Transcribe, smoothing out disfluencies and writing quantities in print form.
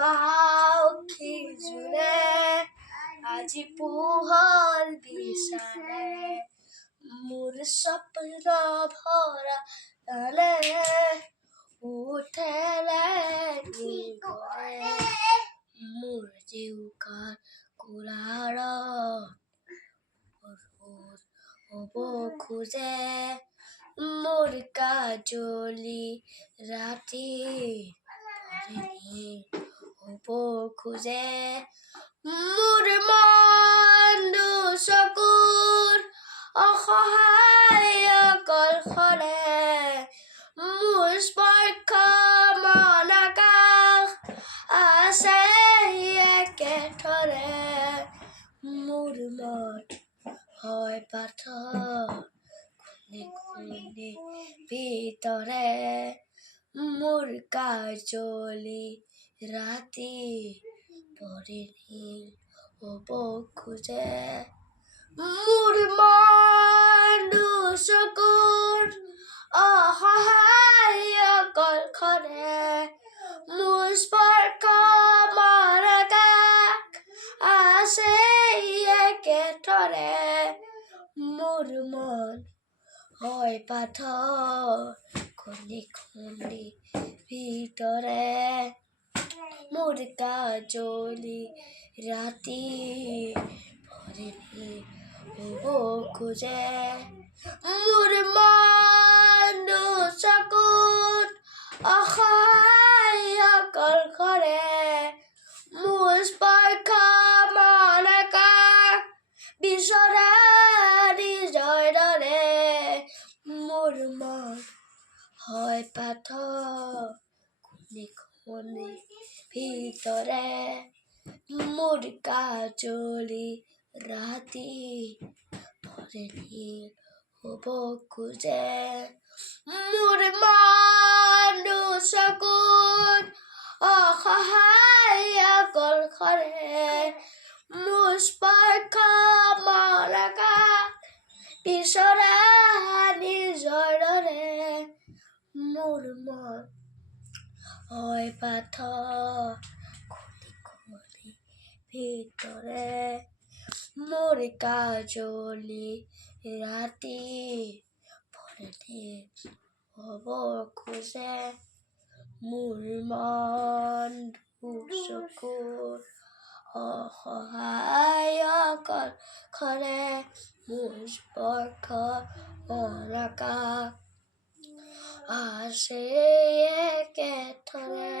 আখি জুড়ে আজি পোহৰ বিচাৰে মোৰ স্বপ্ন ভৰা তালে উঠেলে নিগৰে মোৰ জিউকাৰ কোলাৰত হ'ব খোজে মোৰ কাজলি ৰাতি হ'ব খোজে মোৰ মন চকুৰ অসহায় অকলশৰে মোৰ স্পৰ্শ মন আকাশ আছে একেথৰে মোৰ মন হয় পাথৰ খুন্দি খুন্দি ভিতৰে মোৰ কাজলি ৰাতি পৰিণীল হ'ব খোজে মোৰ মন চকুৰ অসহায় অকলশৰে মোৰ স্পৰ্শ মন আকাশ আছে একেথৰে মোৰ মন হয় পাথৰ খুন্দি খুন্দি ভিতৰে মোৰ কাজলি ৰাতি পৰিণীল হ'ব খোজে মোৰ মন চকুত অসহায় অকলশৰে মোৰ স্পৰ্শ মন আকাশ বিচৰা নিজৰ দৰে মোৰ মন হয় পাথৰ খুন্দি খুন্দি ভিতৰে মোৰ কাজলি ৰাতি পৰিণীল হ'ব খোজে মোৰ মন চকুত অসহায় অকলশৰে মোৰ স্পৰ্শ মন আকাশ বিচৰা নিজৰ দৰে মোৰ মন হয় পাথৰ খুন্দি খুন্দি ভিতৰে মোৰ কাজলি ৰাতি পৰিণীল হ'ব খোজে মোৰ মন চকুৰ অসহায় অকলশৰে মোৰ স্পৰ্শ মন আকাশ আছে একেথৰে